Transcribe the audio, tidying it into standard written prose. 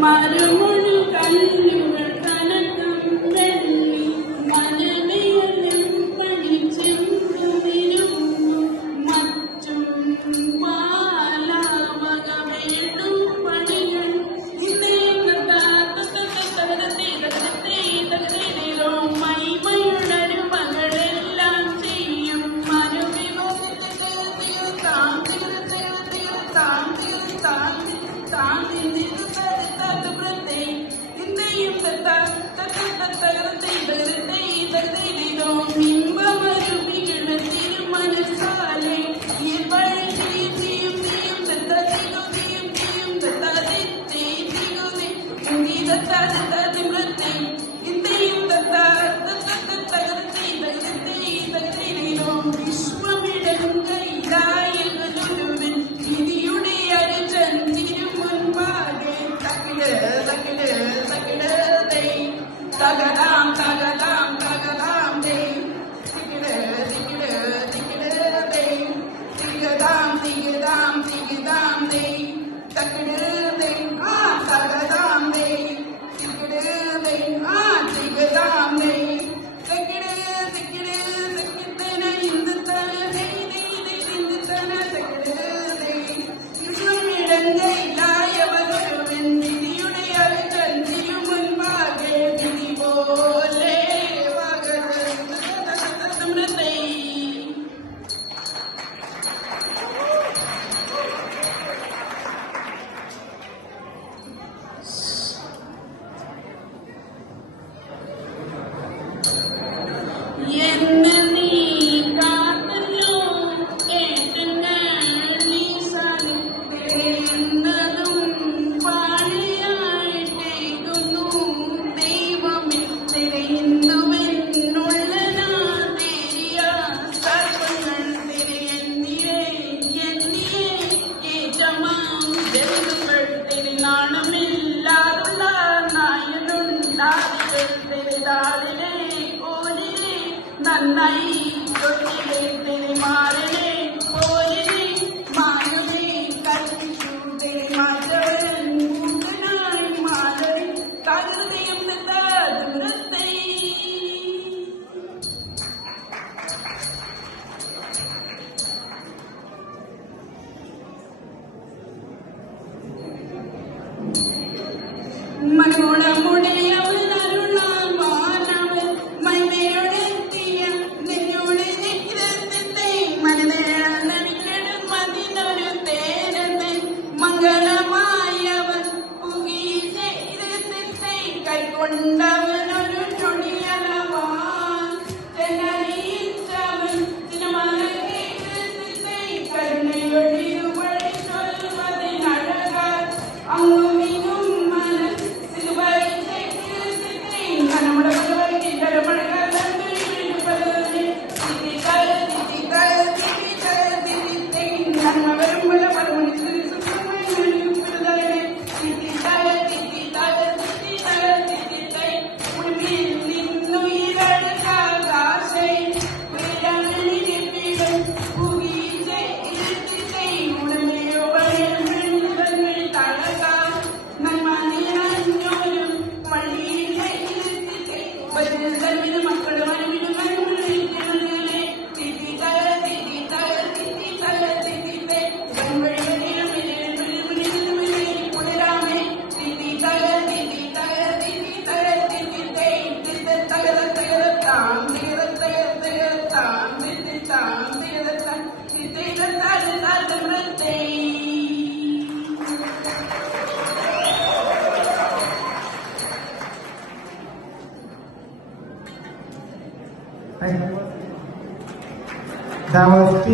മറുമൊഴു കല്ലുകൾ കനകം വെള്ളി മനവിയലും പണിച്ചെന്തുമിരുന്നു മറ്റും പാലാവക വേണ്ടും പണികൾ മൈമയുടൊരു മകളെല്ലാം ചെയ്യും മനസാലെ വിശ്വമിടങ്കയിലായവനൊരുവൻ വിധിയുടെ അരുചൻ തിരുമുൻപാകെ തകടാം തകടാം തകടാം തികടാം തികടാം തികടാം തകടാം ആ തകടാം തികടാം വിധിയുടെ അരുചൻ തിരുമുൻപാകെ വിധി പോലെ എന്ന് നീ കാത്തല്ലോ എന്നതും പാളിയായിട്ടേകുന്നു ദൈവമേ തിരയുന്നുവെന്നുള്ളനാതേരിയ സർവങ്ങൾ തിരയെന്നിയേ യജമാം ജന്തുക്കൾ തിരുനാണമില്ലാതുള്ള നായനുണ്ടാതികൾ തിരുതാതിലെ ഓലിലെ നന്നായി തൊട്ടിലെ തിരുമാറിലെ ഓലിലെ മാനുടെ കൽപ്പിച്ചു തിരുമാറ്റവൻ കൂട്ടനായി മാറി തകൃതയും ദൂരത്തെ മനോടമുടയവൻ അരുളാൻ മാനവൻ മൈനയോടെത്തിയ നിന്നോട് നിഗ്രഹത്തെ മനനേടും അതിനൊരു തേരവൻ മംഗളമായവൻ പുകി ചെയ്തത്തെ കൈക്കൊണ്ടവനൊരു ചൊടിയലവാൻ ചെന്നറിയിച്ചവൻ സിനിമത്തെ കരുണയൊടിയുവഴി ചൊല്ലുവതിനഴകാൻ അങ്ങുമിനും That was